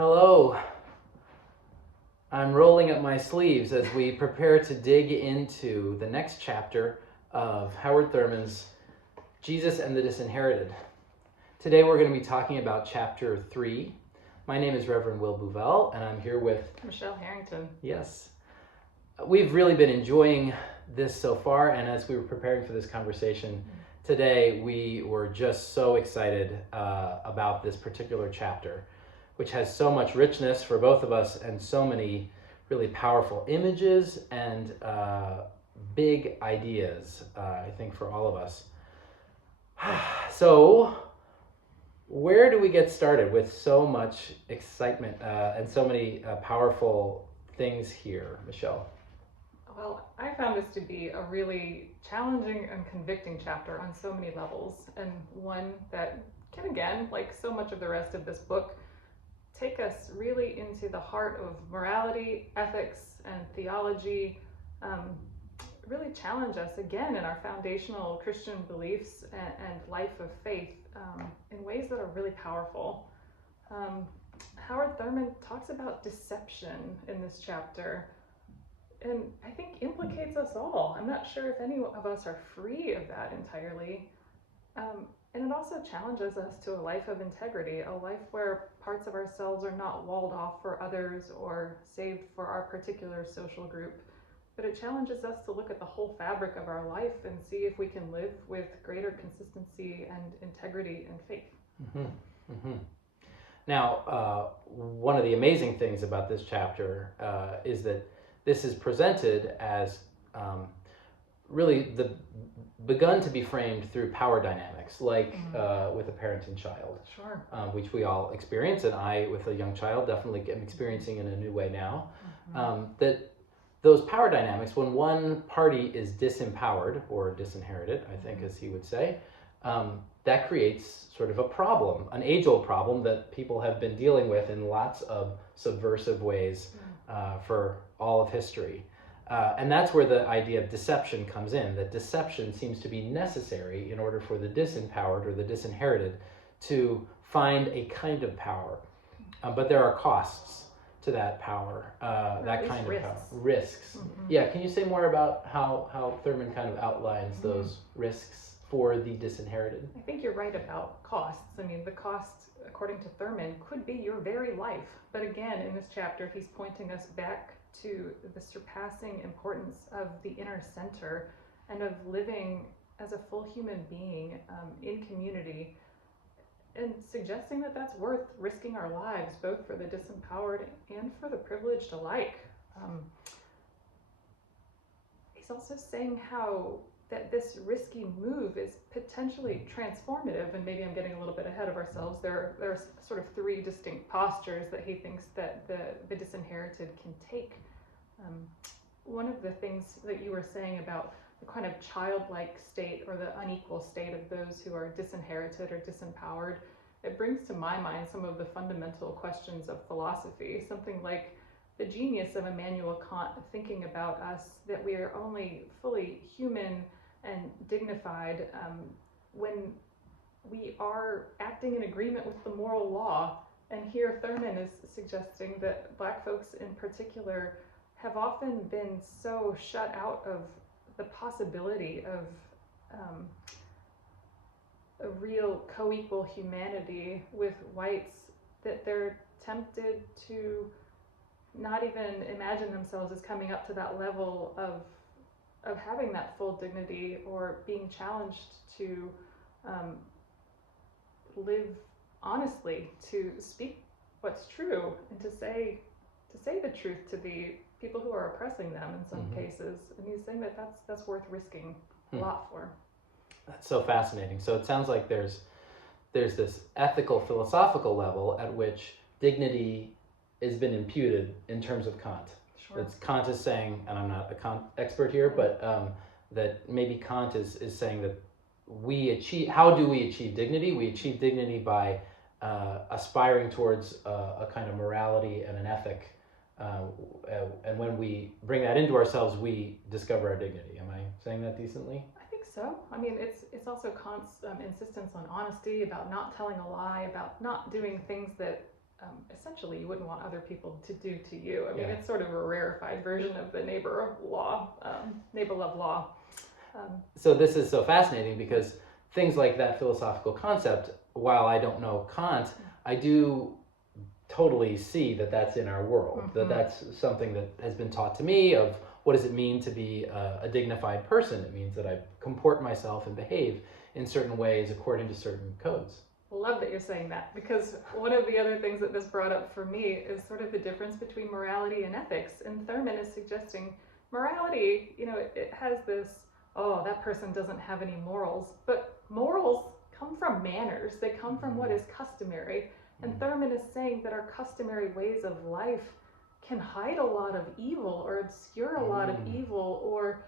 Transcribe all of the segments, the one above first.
Hello. I'm rolling up my sleeves as we prepare to dig into the next chapter of Howard Thurman's Jesus and the Disinherited. Today we're going to be talking about chapter 3. My name is Reverend Will Bouvel, and I'm here with Michelle Harrington. Yes. We've really been enjoying this so far, and as we were preparing for this conversation today, we were just so excited about this particular chapter, which has so much richness for both of us and so many really powerful images and big ideas, I think, for all of us. So, where do we get started with so much excitement and so many powerful things here, Michelle? Well, I found this to be a really challenging and convicting chapter on so many levels, and one that can, again, like so much of the rest of this book, take us really into the heart of morality, ethics, and theology, really challenge us again in our foundational Christian beliefs and life of faith in ways that are really powerful. Howard Thurman talks about deception in this chapter, and I think implicates us all. I'm not sure if any of us are free of that entirely. And it also challenges us to a life of integrity, a life where parts of ourselves are not walled off for others or saved for our particular social group. But it challenges us to look at the whole fabric of our life and see if we can live with greater consistency and integrity and faith. Mm-hmm. Mm-hmm. Now, one of the amazing things about this chapter is that this is presented as really begun to be framed through power dynamics, like with a parent and child, Sure. Which we all experience, and I, with a young child, definitely am experiencing in a new way now. That those power dynamics, when one party is disempowered or disinherited, I think, as he would say, that creates sort of a problem, an age-old problem that people have been dealing with in lots of subversive ways for all of history. And that's where the idea of deception comes in, that deception seems to be necessary in order for the disempowered or the disinherited to find a kind of power. But there are costs to that power, that kind of power. Risks. Yeah, can you say more about how Thurman kind of outlines those risks for the disinherited? I think you're right about costs. I mean, the cost, according to Thurman, could be your very life. But again, in this chapter, he's pointing us back to the surpassing importance of the inner center and of living as a full human being in community, and suggesting that that's worth risking our lives, both for the disempowered and for the privileged alike. He's also saying how that this risky move is potentially transformative, and maybe I'm getting a little bit ahead of ourselves. There are sort of three distinct postures that he thinks that the disinherited can take. One of the things that you were saying about the kind of childlike state or the unequal state of those who are disinherited or disempowered, it brings to my mind some of the fundamental questions of philosophy, something like the genius of Immanuel Kant thinking about us, that we are only fully human and dignified when we are acting in agreement with the moral law. And here Thurman is suggesting that Black folks in particular have often been so shut out of the possibility of a real co-equal humanity with whites that they're tempted to not even imagine themselves as coming up to that level of having that full dignity, or being challenged to live honestly, to speak what's true, and to say the truth to the people who are oppressing them in some cases. And he's saying that that's worth risking a lot for. That's so fascinating. So it sounds like there's this ethical, philosophical level at which dignity has been imputed in terms of Kant. Sure. Kant is saying, and I'm not a Kant expert here, but that maybe Kant is saying that how do we achieve dignity? We achieve dignity by aspiring towards a kind of morality and an ethic. And when we bring that into ourselves, we discover our dignity. Am I saying that decently? I think so. I mean, it's also Kant's insistence on honesty, about not telling a lie, about not doing things that essentially you wouldn't want other people to do to you. I mean, Yeah. it's sort of a rarefied version of the neighbor love law. So this is so fascinating because things like that philosophical concept, while I don't know Kant, I do totally see that that's in our world, that that's something that has been taught to me of what does it mean to be a dignified person. It means that I comport myself and behave in certain ways according to certain codes. Love that you're saying that, because one of the other things that this brought up for me is sort of the difference between morality and ethics. And Thurman is suggesting morality, it has this, oh, that person doesn't have any morals, but morals come from manners. They come from what is customary. And Thurman is saying that our customary ways of life can hide a lot of evil or obscure a lot of evil or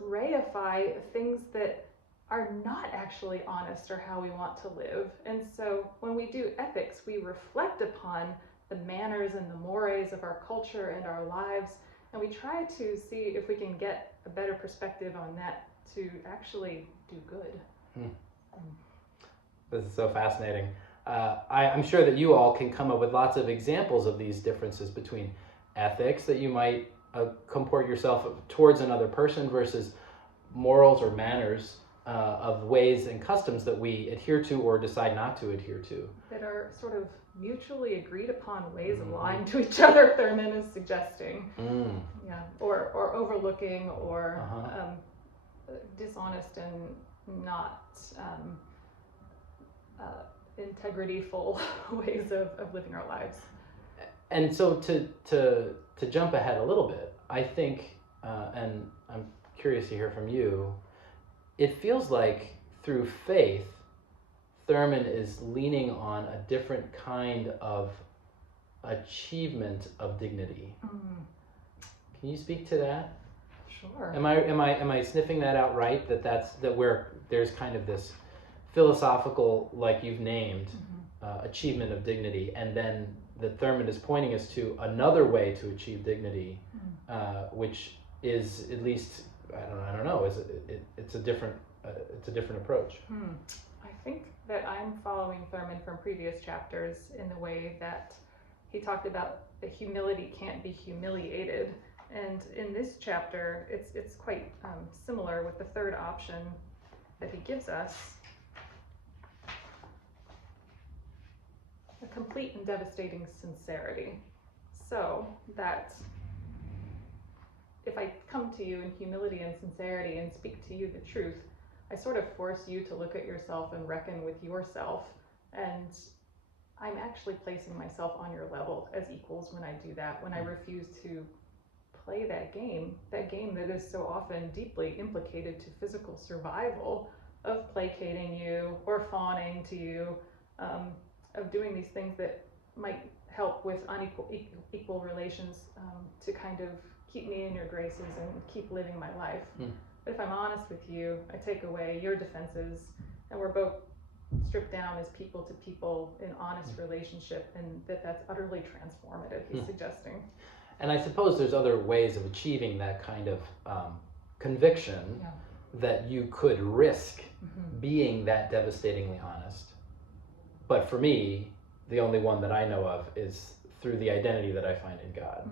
reify things that are not actually honest or how we want to live. And so when we do ethics, we reflect upon the manners and the mores of our culture and our lives, and we try to see if we can get a better perspective on that to actually do good. This is so fascinating. I'm sure that you all can come up with lots of examples of these differences between ethics that you might comport yourself towards another person versus morals or manners of ways and customs that we adhere to or decide not to adhere to. That are sort of mutually agreed upon ways of lying to each other, Thurman is suggesting. Yeah, or overlooking or dishonest and not integrity-full ways of living our lives. And so to jump ahead a little bit, I think, and I'm curious to hear from you, it feels like through faith, Thurman is leaning on a different kind of achievement of dignity. Can you speak to that? Sure. Am I sniffing that out right? That where there's kind of this philosophical, like you've named, achievement of dignity, and then that Thurman is pointing us to another way to achieve dignity, which is at least I don't know. It's a different approach. I think that I'm following Thurman from previous chapters in the way that he talked about that humility can't be humiliated, and in this chapter, it's quite similar with the third option that he gives us: a complete and devastating sincerity. So that if I come to you in humility and sincerity and speak to you the truth, I sort of force you to look at yourself and reckon with yourself, and I'm actually placing myself on your level as equals when I do that, when I refuse to play that game that is so often deeply implicated to physical survival, of placating you or fawning to you, of doing these things that might help with equal relations to kind of keep me in your graces and keep living my life. But if I'm honest with you, I take away your defenses, and we're both stripped down as people to people in honest relationship, and that's utterly transformative, he's suggesting. And I suppose there's other ways of achieving that kind of conviction that you could risk being that devastatingly honest. But for me, the only one that I know of is through the identity that I find in God.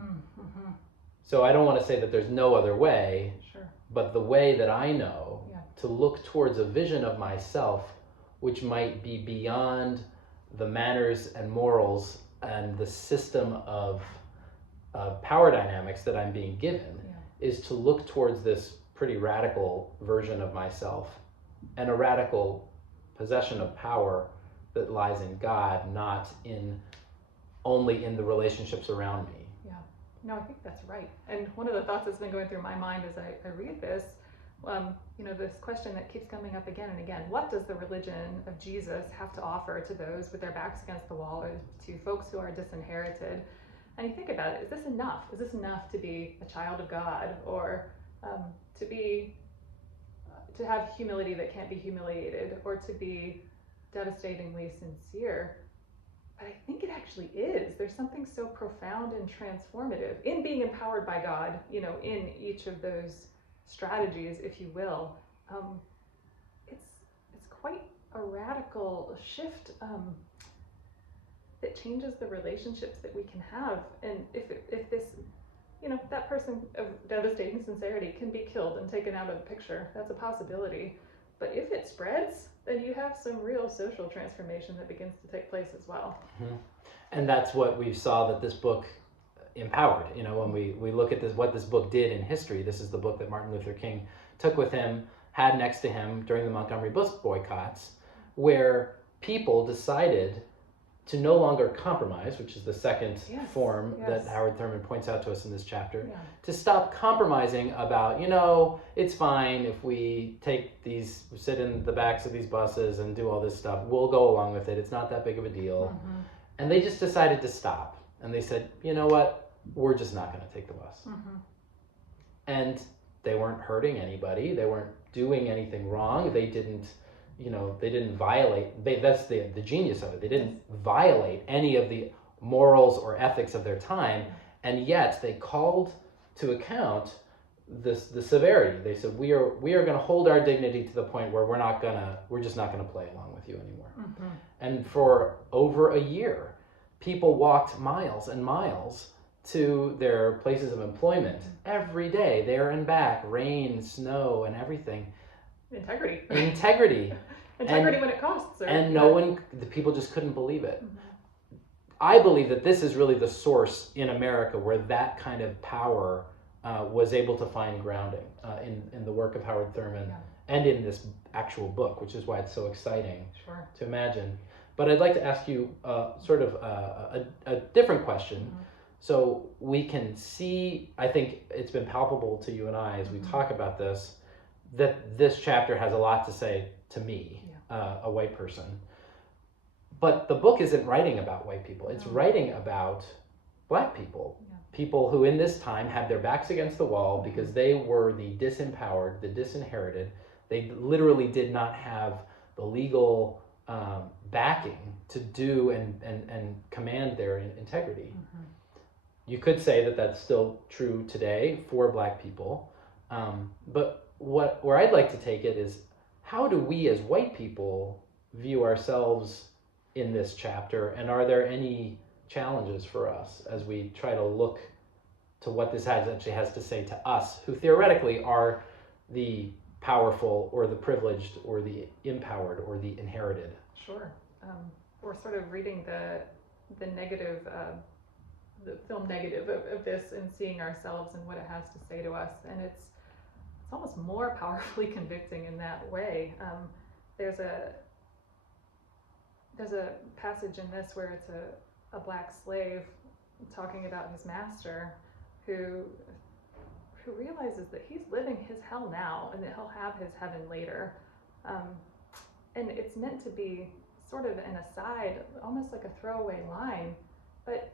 So I don't want to say that there's no other way, but the way that I know to look towards a vision of myself which might be beyond the manners and morals and the system of power dynamics that I'm being given, is to look towards this pretty radical version of myself and a radical possession of power that lies in God, not only in the relationships around me. No, I think that's right. And one of the thoughts that's been going through my mind as I read this, this question that keeps coming up again and again: what does the religion of Jesus have to offer to those with their backs against the wall, or to folks who are disinherited? And you think about it: is this enough? Is this enough to be a child of God, or to have humility that can't be humiliated, or to be devastatingly sincere? But I think it actually is. There's something so profound and transformative in being empowered by God, in each of those strategies, if you will. It's quite a radical shift. it changes the relationships that we can have. And if this, that person of devastating sincerity can be killed and taken out of the picture, that's a possibility. But if it spreads, then you have some real social transformation that begins to take place as well. Mm-hmm. And that's what we saw that this book empowered. When we look at what this book did in history, this is the book that Martin Luther King took with him, had next to him during the Montgomery bus boycotts, where people decided to no longer compromise, which is the second form that Howard Thurman points out to us in this chapter, to stop compromising about, it's fine if we sit in the backs of these buses and do all this stuff. We'll go along with it. It's not that big of a deal. Mm-hmm. And they just decided to stop. And they said, you know what? We're just not going to take the bus. Mm-hmm. And they weren't hurting anybody. They weren't doing anything wrong. They didn't violate, that's the genius of it. They didn't violate any of the morals or ethics of their time, and yet they called to account the severity. They said, we are going to hold our dignity to the point where we're just not going to play along with you anymore. Mm-hmm. And for over a year, people walked miles and miles to their places of employment every day, there and back, rain, snow, and everything. Integrity and, when it costs. And the people just couldn't believe it. Mm-hmm. I believe that this is really the source in America where that kind of power was able to find grounding in the work of Howard Thurman and in this actual book, which is why it's so exciting to imagine. But I'd like to ask you sort of a different question. Mm-hmm. So we can see, I think it's been palpable to you and I as we talk about this, that this chapter has a lot to say to me, a white person. But the book isn't writing about white people. It's writing about Black people. Yeah. People who in this time had their backs against the wall because they were the disempowered, the disinherited. They literally did not have the legal backing to do and command their integrity. Mm-hmm. You could say that that's still true today for Black people. But where I'd like to take it is, how do we as white people view ourselves in this chapter, and are there any challenges for us as we try to look to what this actually has to say to us, who theoretically are the powerful or the privileged or the empowered or the inherited? Sure. We're sort of reading the negative, the film negative of this and seeing ourselves and what it has to say to us, and it's almost more powerfully convicting in that way. There's a passage in this where it's a Black slave talking about his master who realizes that he's living his hell now and that he'll have his heaven later. And it's meant to be sort of an aside, almost like a throwaway line, but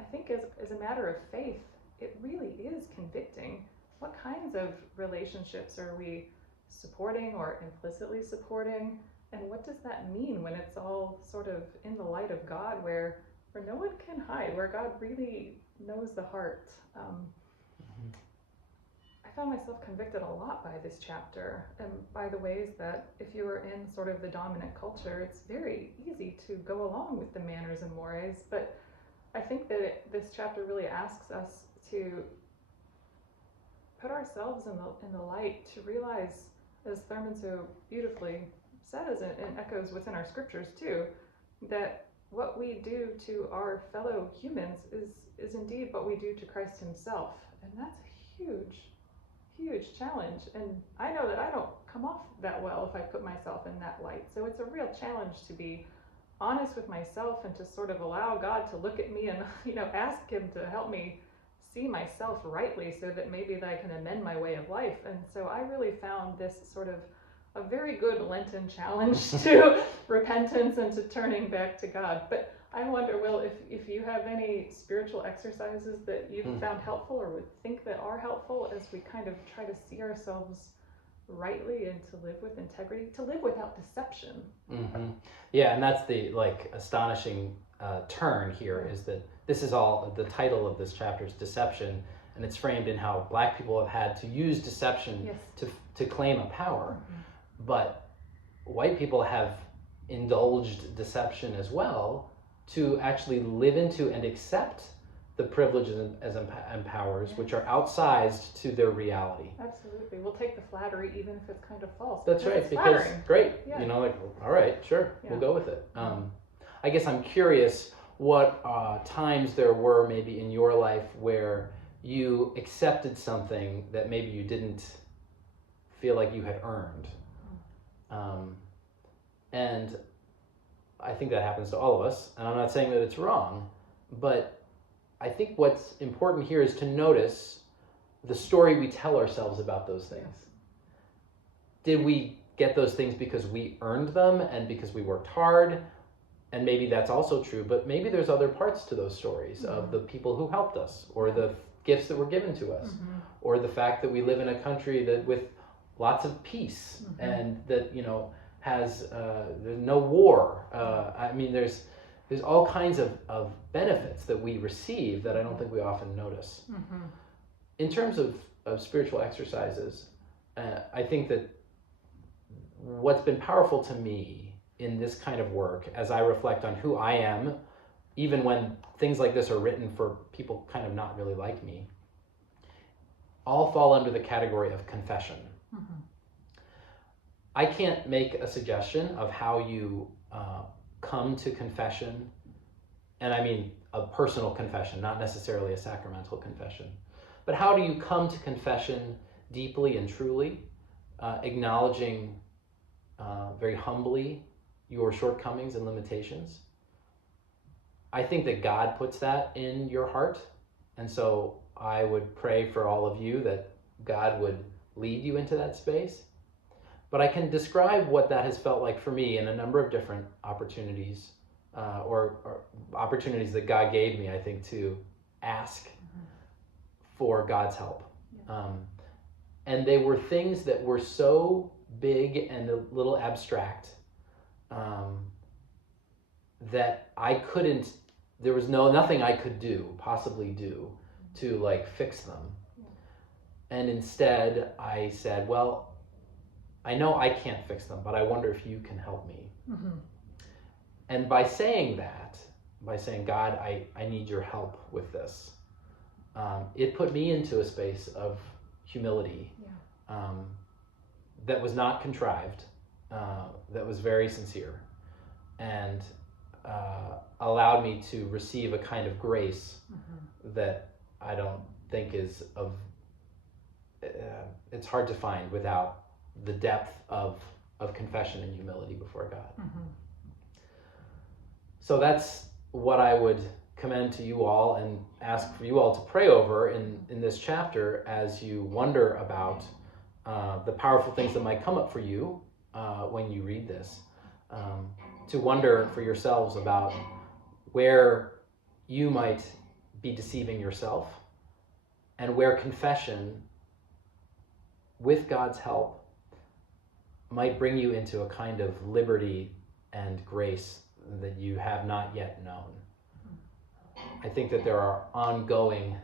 I think as a matter of faith, it really is convicting. What kinds of relationships are we supporting or implicitly supporting? And what does that mean when it's all sort of in the light of God, where no one can hide, where God really knows the heart? I found myself convicted a lot by this chapter and by the ways that if you were in sort of the dominant culture, it's very easy to go along with the manners and mores. But I think that this chapter really asks us to put ourselves in the light, to realize, as Thurman so beautifully says and echoes what's in our scriptures too, that what we do to our fellow humans is indeed what we do to Christ himself. And that's a huge challenge. And I know that I don't come off that well if I put myself in that light. So it's a real challenge to be honest with myself and to sort of allow God to look at me and ask him to help me see myself rightly so that maybe that I can amend my way of life. And so I really found this sort of a very good Lenten challenge to repentance and to turning back to God. But I wonder, Will, if you have any spiritual exercises that you've found helpful or would think that are helpful as we kind of try to see ourselves rightly and to live with integrity, to live without deception. Mm-hmm. Yeah, and that's the astonishing turn here, is that this is all, the title of this chapter is Deception, and it's framed in how Black people have had to use deception to claim a power. Mm-hmm. But white people have indulged deception as well to actually live into and accept the privileges and powers which are outsized to their reality. Absolutely. We'll take the flattery even if it's kind of false. That's right, it's because flattering. great, Yeah. you know, like, all right, sure, we'll go with it. I guess I'm curious what times there were maybe in your life where you accepted something that maybe you didn't feel like you had earned. And I think that happens to all of us, and I'm not saying that it's wrong, but I think what's important here is to notice the story we tell ourselves about those things. Did we get those things because we earned them and because we worked hard? And maybe that's also true, but maybe there's other parts to those stories of the people who helped us, or the gifts that were given to us, or the fact that we live in a country that with lots of peace and that, you know, has there's no war. I mean, there's all kinds of benefits that we receive that I don't think we often notice. In terms of spiritual exercises, I think that what's been powerful to me in this kind of work, as I reflect on who I am, even when things like this are written for people kind of not really like me, all fall under the category of confession. I can't make a suggestion of how you come to confession, and I mean a personal confession, not necessarily a sacramental confession. But how do you come to confession deeply and truly, acknowledging very humbly your shortcomings and limitations? I think that God puts that in your heart, and so I would pray for all of you that God would lead you into that space. But I can describe what that has felt like for me in a number of different opportunities, or opportunities that God gave me, I think, to ask for God's help. And they were things that were so big and a little abstract that I couldn't, there was nothing I could possibly do to like fix them. And instead I said, well, I know I can't fix them, but I wonder if you can help me. And by saying that, by saying, God, I need your help with this, it put me into a space of humility that was not contrived, that was very sincere, and allowed me to receive a kind of grace that I don't think is it's hard to find without the depth of confession and humility before God. So that's what I would commend to you all and ask for you all to pray over in this chapter as you wonder about the powerful things that might come up for you when you read this, to wonder for yourselves about where you might be deceiving yourself and where confession, with God's help, might bring you into a kind of liberty and grace that you have not yet known. I think that there are ongoing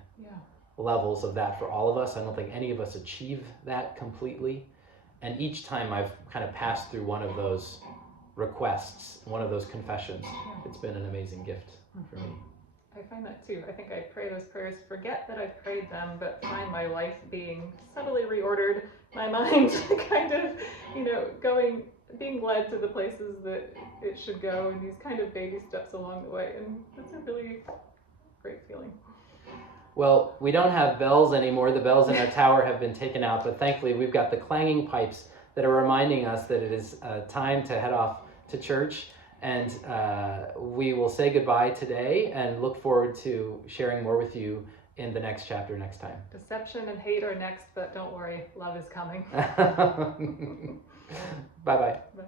levels of that for all of us. I don't think any of us achieve that completely. And each time I've kind of passed through one of those requests, one of those confessions, it's been an amazing gift for me. I find that too. I think I pray those prayers, forget that I've prayed them, but find my life being subtly reordered, my mind kind of, being led to the places that it should go, and these kind of baby steps along the way. And that's a really great feeling. Well, we don't have bells anymore. The bells in our tower have been taken out, but thankfully we've got the clanging pipes that are reminding us that it is time to head off to church. And we will say goodbye today and look forward to sharing more with you in the next chapter next time. Deception and hate are next, but don't worry, love is coming. Bye-bye. Bye.